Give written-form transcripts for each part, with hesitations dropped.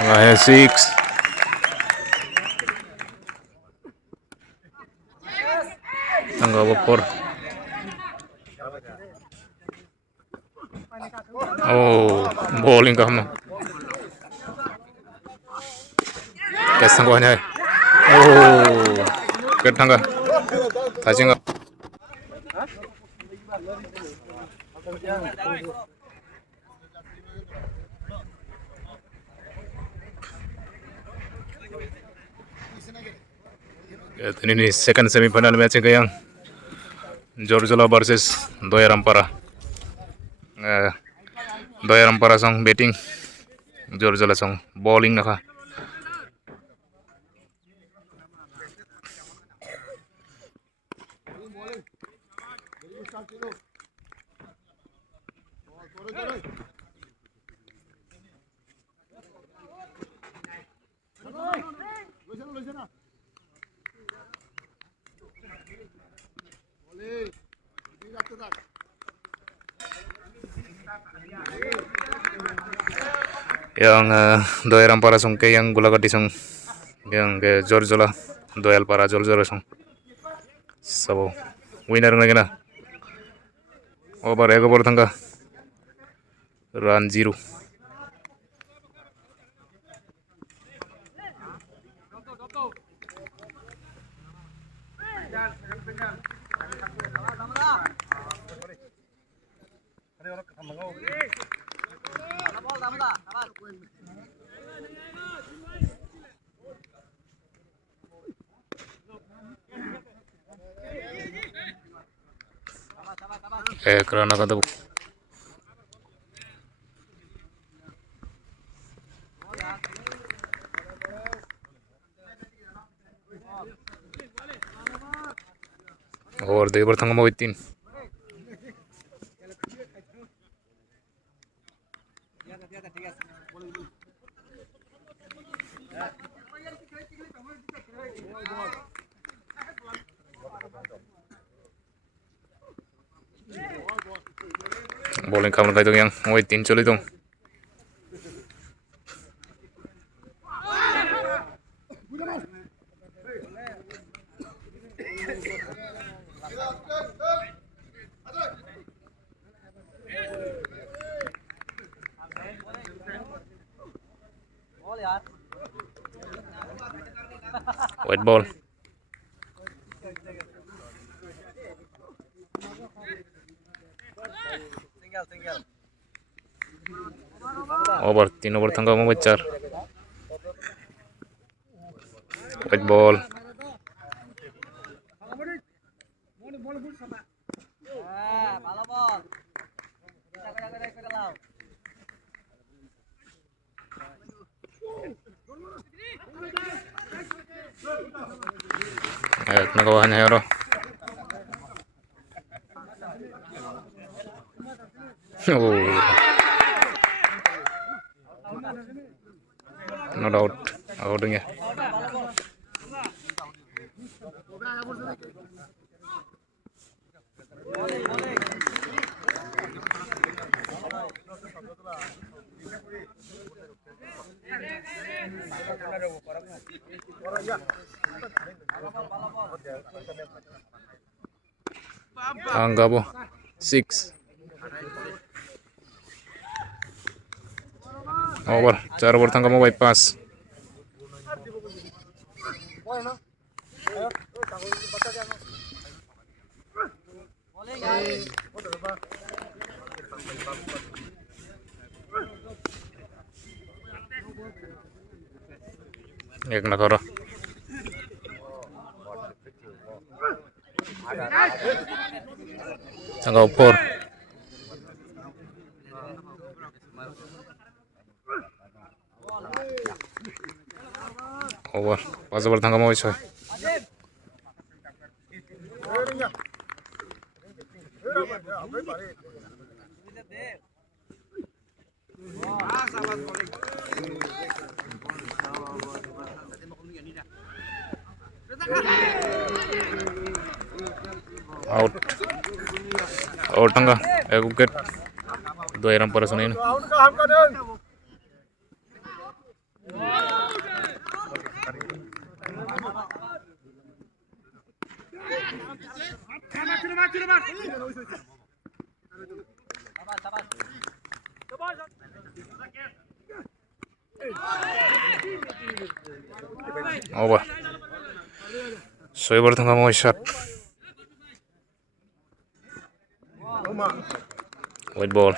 Tengahnya six. Tangga bopor. Oh, bowling kamu. Kes tangguhnya. Oh, ke tangga. Taji nggak? Ini second semifinal match yang Jorjola versus Doya Rampara. Doya Rampara song batting, Jorjola song bowling naka. Yang Doya Rampara song ke yang Gulagati song yang ke Jorjola Doyal para Jorjola song. So winner lagi na. Over ego bor tangga. Run 0. Kerana kata bu. Over deh bertangga mau itin. Bowling kamu kayak yang mau itin culi dong. White ball. Over 3 over tangga mau bacar. White ball. Kena kawahannya Hero. No doubt, outingnya. Angga bu, 6. Over, cara bertangga mau bypass. Ek na karo. Tangga 4. Over, pas bertangga mau isoy. Out. Out tangga. Ek wicket. Doya Rampara sunin. Over. So ibar tanga mo shot. White ball.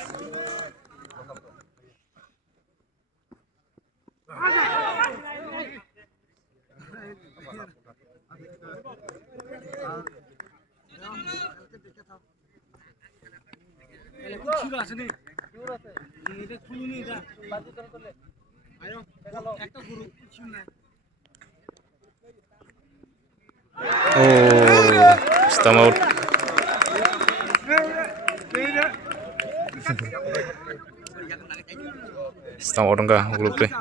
Oh, stump out. Stump out enggak grup deh.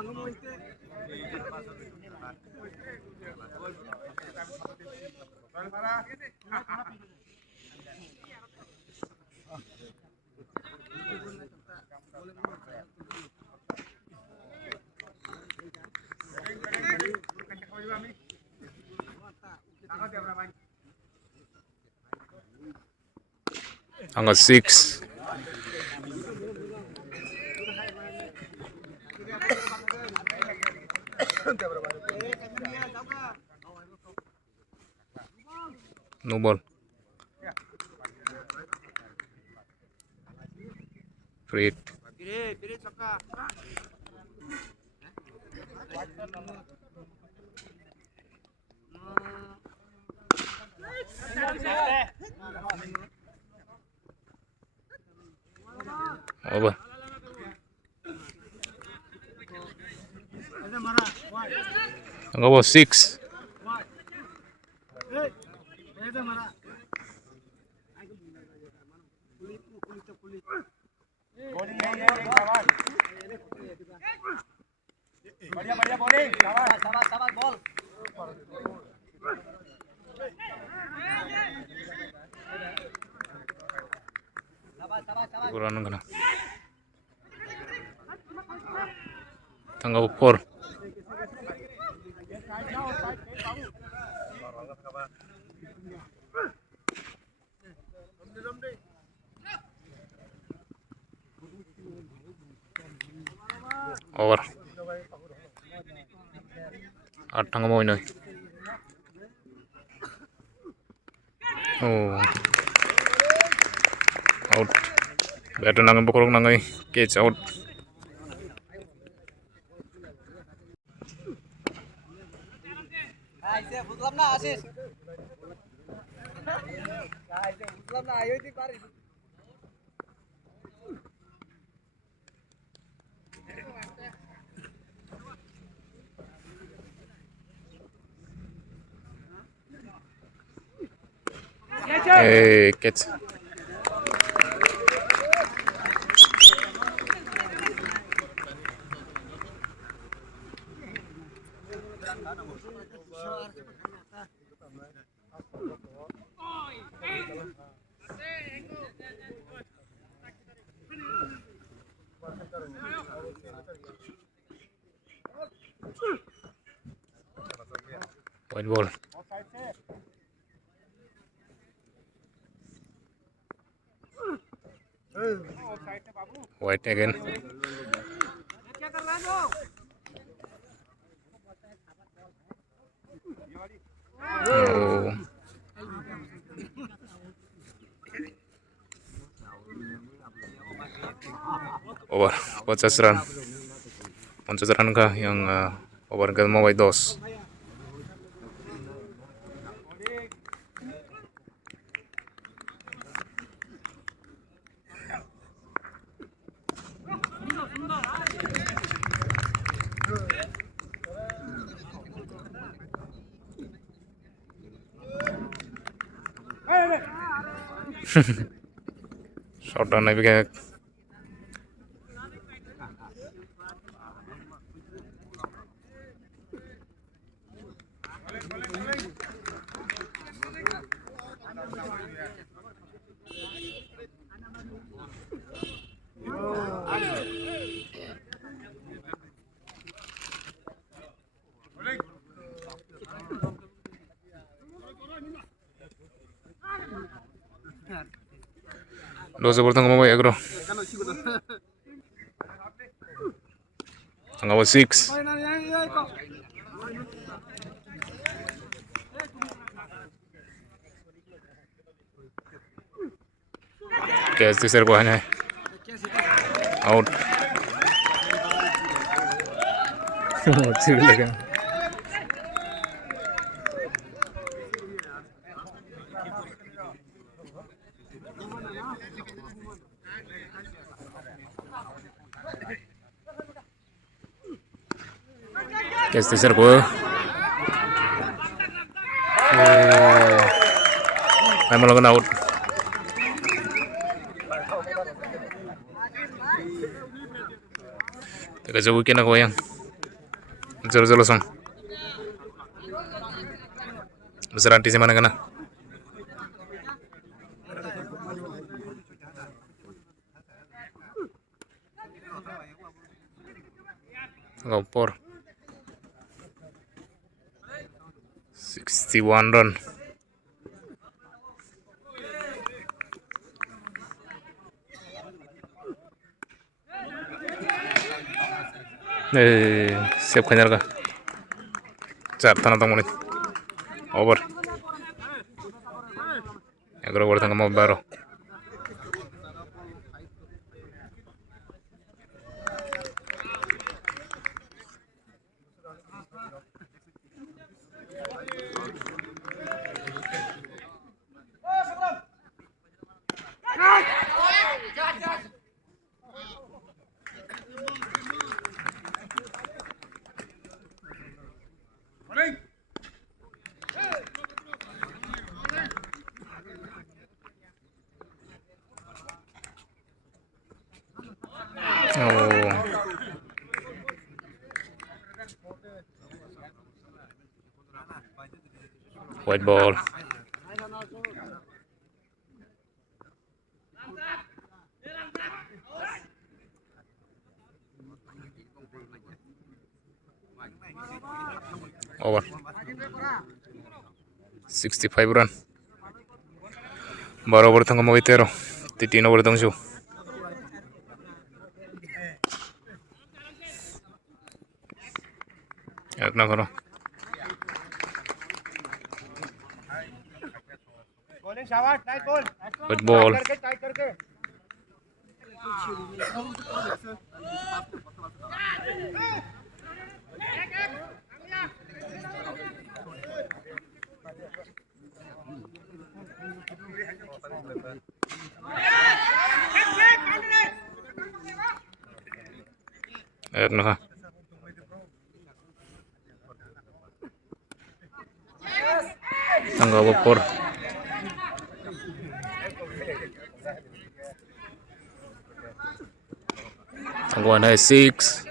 Angka 6. No ball. Free. Over. Angka 6. बढ़िया bowling शाबाश शाबाश शाबाश ball Kurang kena. Tangga 4. Over. 8 tangga mau ini. Oh. Out. Batter nangai pokok nangai catch out. ऐसे बुझलाम ना आशीष ऐसे बुझलाम ना आयो ती पारी Hey, catch. White ball. White again. Oh. Over 50 run. 50 run kah yang over ke mau White 2. Short run nabi kayak 12 over tanggaw 11. Tanggaw 6. Catch terser buah hai. Out. Sir lega. Catch terser buah. I'm looking out. Teka jauh kena goyang. Jolo song. Besar anti mana kena? Ngopor. 61 run. Siap kenyal ka. 4 tanah tong menit. Over. 11 over tangga mau baru. Oh. White ball. Over. 65 run. 12 over tangga mau 13. 3 over tang su. Ek na karo. Bowling शाबाश tight ball White ball. Tight करके Ek na ka. Tangga opor. Tangguan hai 6.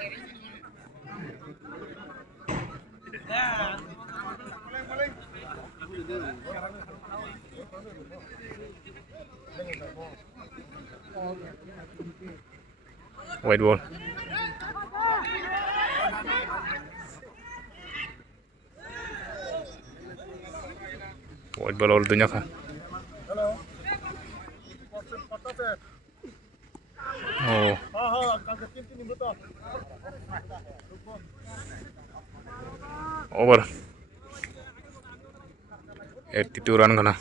White ball. White ball all dunya ka. Oh. Over. 82 run kena.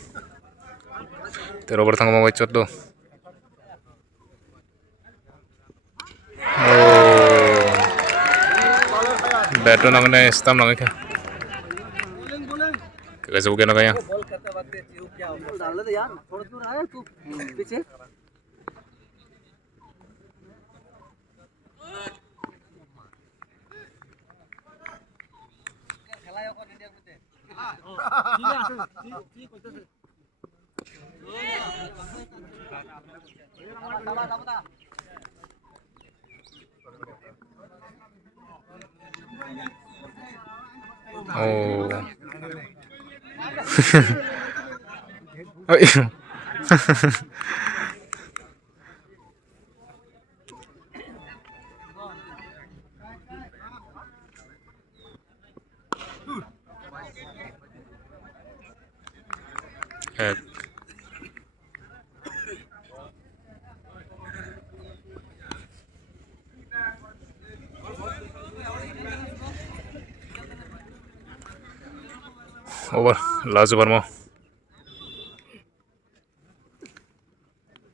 13 over tangga mau 14. Oh. Batter nangane stamp nangake. कैसे हो गया ना कहीं ball करते वक्त जीव क्या हो डाल दे यार थोड़ा दूर आया तू पीछे খেলায় কোন ইন্ডিয়ার মধ্যে ঠিক আছে ঠিক কইতেছে Oh. Oh iya. over last over mo.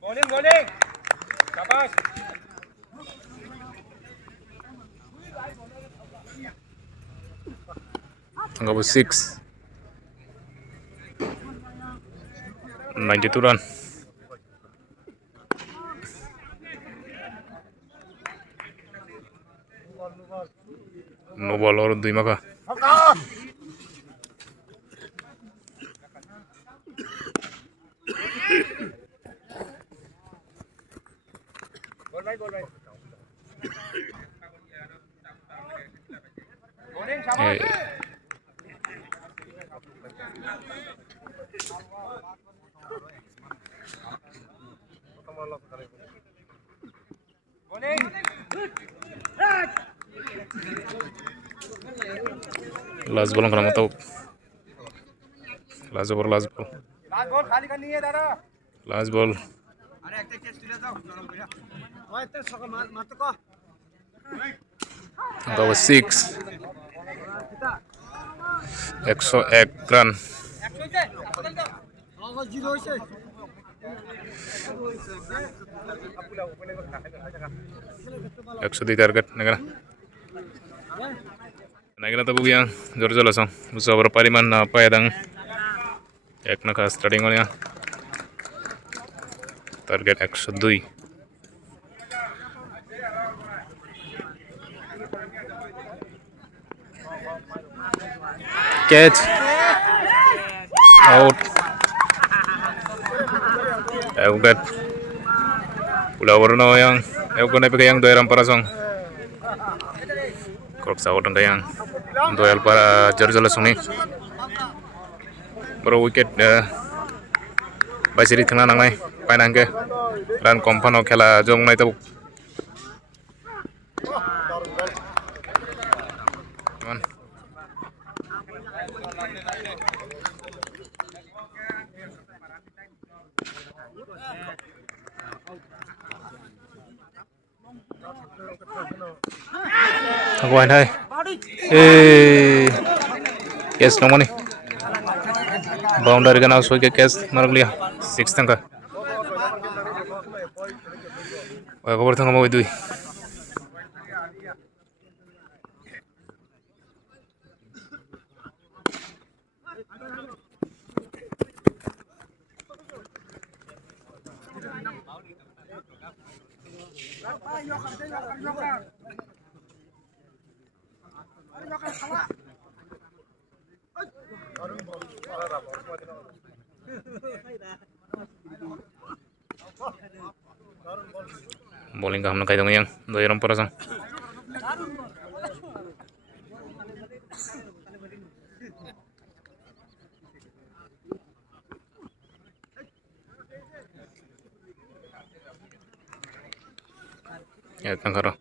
Bowling, bowling. Shabash. Tanggal 6 92 run. No ball or 2 maka. Ball right, ball right. Bowling, shabash. Bowling. Last ball kena matau. Last over last ball. Last ball खाली करनी है दादा. Last ball. अरे एक catch तुले जाओ. ओए इतने सका मत को. Tanggal 6 101 run. आवाज जीरो से. 102 target negara. Negara tabu yang jor lasong. Musa berpariman apa ya dang? Ek nak starting oleh target 102. Catch out. Eugat Pulau Borneo yang Eugat yang doiram parasong krok sawat yang doyal para Jorjola suni bro wicket basiri thana nangai painangke ran kompano khela jong nai tabu Aku hai. Yes, no money. Boundary kan aus ke case mark liya 6 tangka. Wah, kabar tangka mau idui. Bowling ka hamna kai dong yang doiram parasong. Ya tangkaro.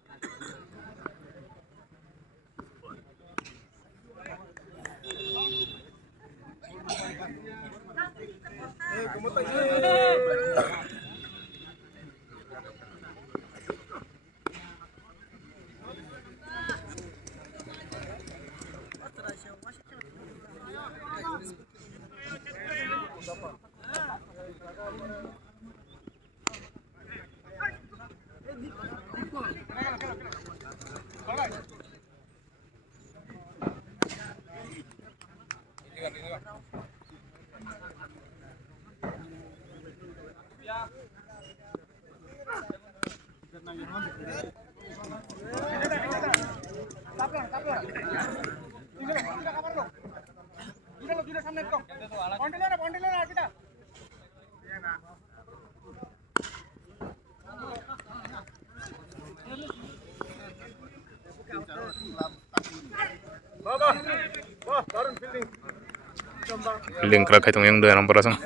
Fielding krak khai tong yang doiram parasong.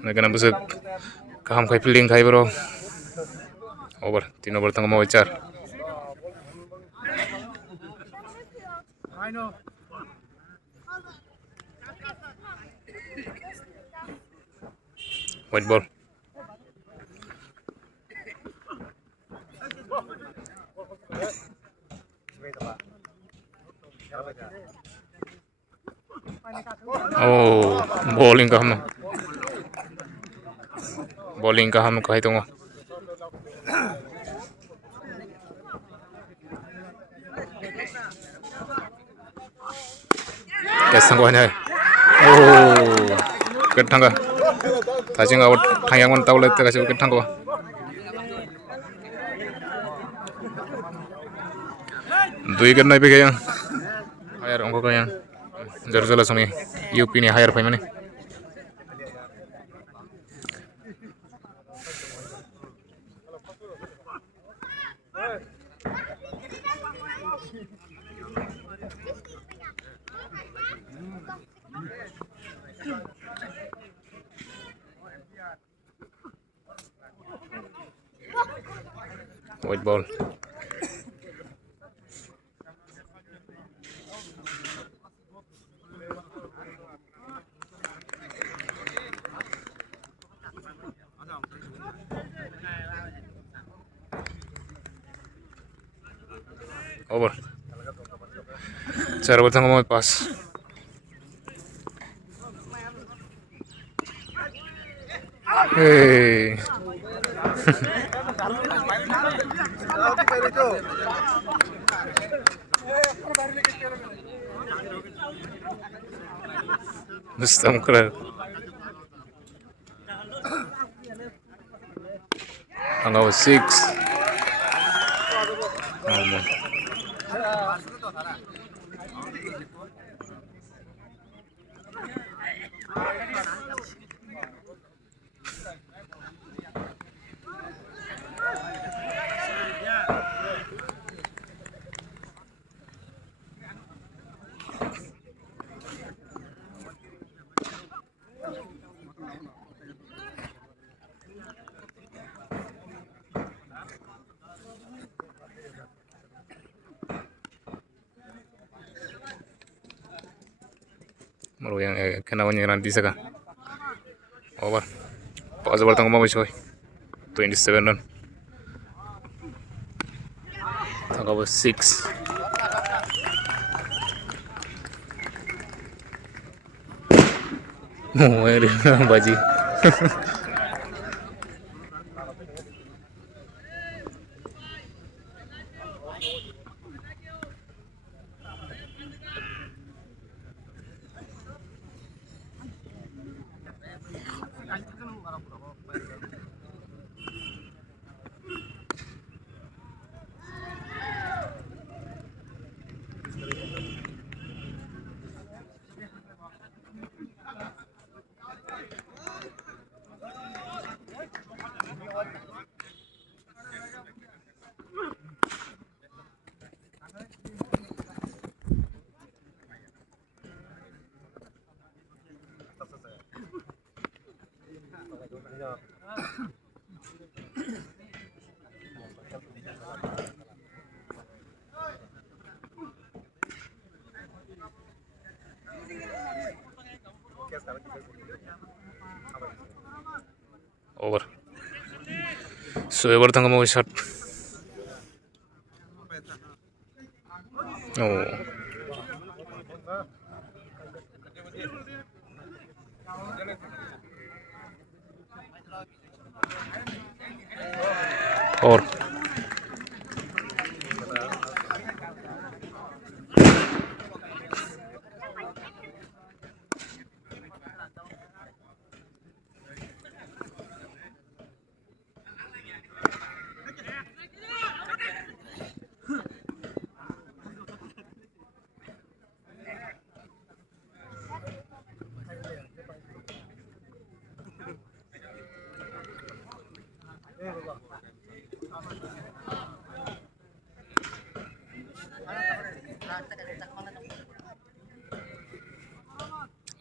Negana busuk kaham khai fielding khai bro. Over 3 over tangga mau 4. I know. White ball. Oh, bowling kaham. Bowling kaham kahit mo. Kesang ko niya. Oh, ketanga. Tajing out thayang man tawlet ta kasi ketang ko. Dui kan nabi kaya. Hayar ongko kaya. Jor-jor langsung UP ni hayar pai mane. White ball. Over. Cara bertanggung mau pas. Hey. Mustam keren. Angau 6. Maru yang kena wanyak nanti saka. Over. Pas bertanggung mau coy. 27 run. Angau 6. Oh, ini baji. Over. So bertanggung mau shot. Oh. Or.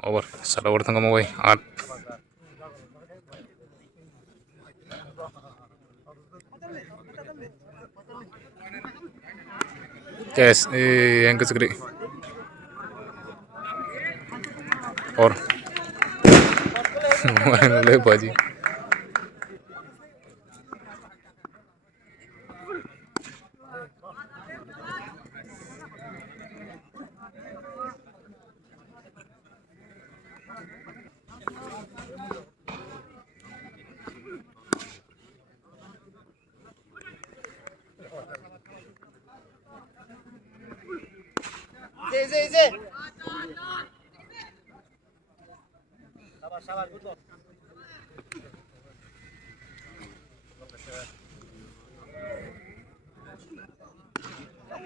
Over. Salah bertanggung mau 8. Yes, yang segede. Or. Mulai baji.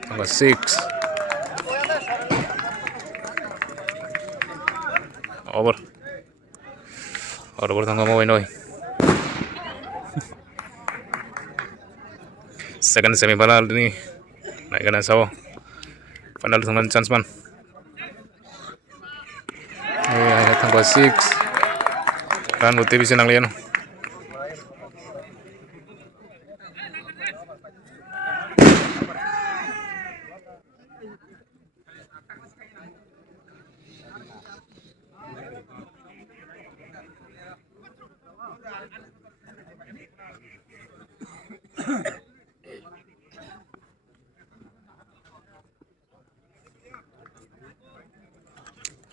Number 6. Over. Over tangga mau ini. Second semifinal ini naik kena sawo. Final tangga chance man. Ini tangga 6. Kan buti bisa nang lian.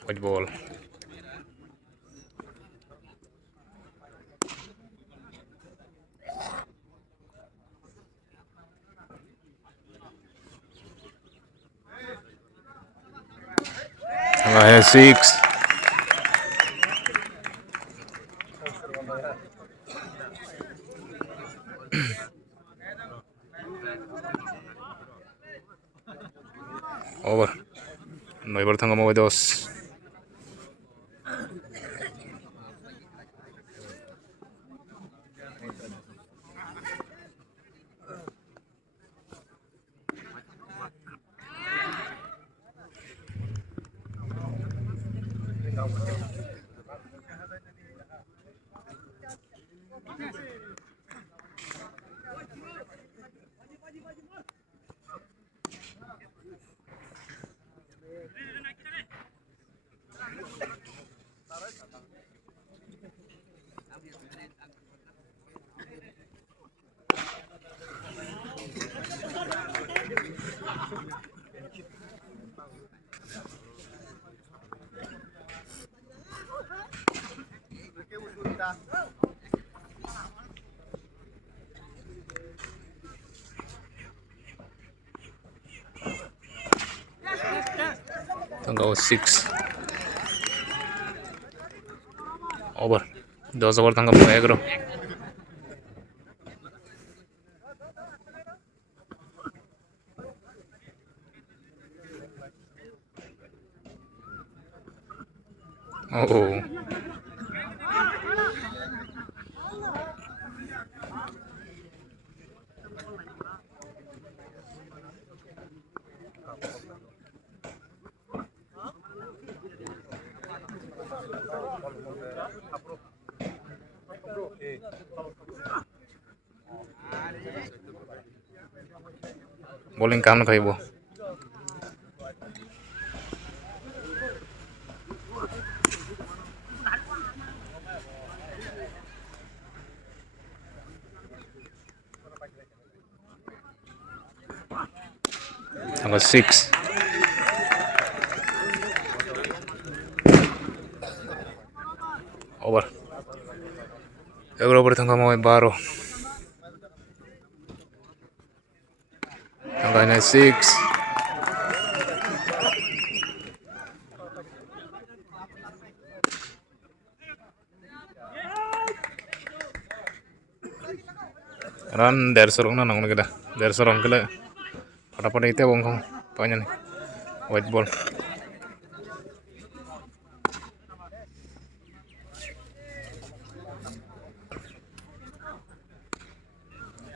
White ball. Tangga 6. Over. No ibar tangga mau 2. Tangga 6. Over. 2 over tangga mau 11. Oh. Bowling kam na kaibo. Number 6. Over. Over tangga mau 12. Tangga 6. Run 150 orang na nang kita. 150 orang kila. Pada itu wong kong panjang nih. White ball.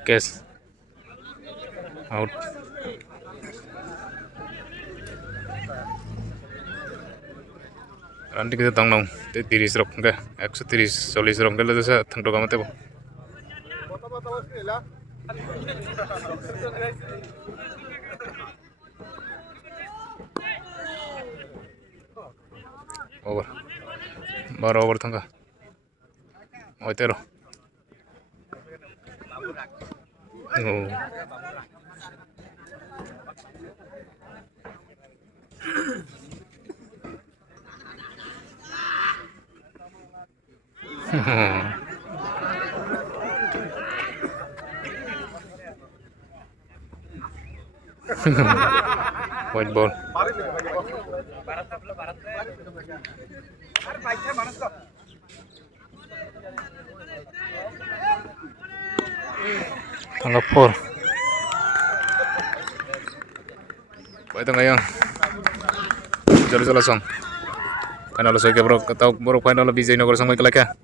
Case. Out. Nanti kita tanggung 30 rok enggak 130 40 rok enggak itu saya tanggung kamu tebo. Over. Baru over tangga. Oh itu. Oh. White ball. Tanggal 4. Ito ngayon. Jor-jor song. Final soy ke bro, katau bro final BJ Nogor song may kalaka.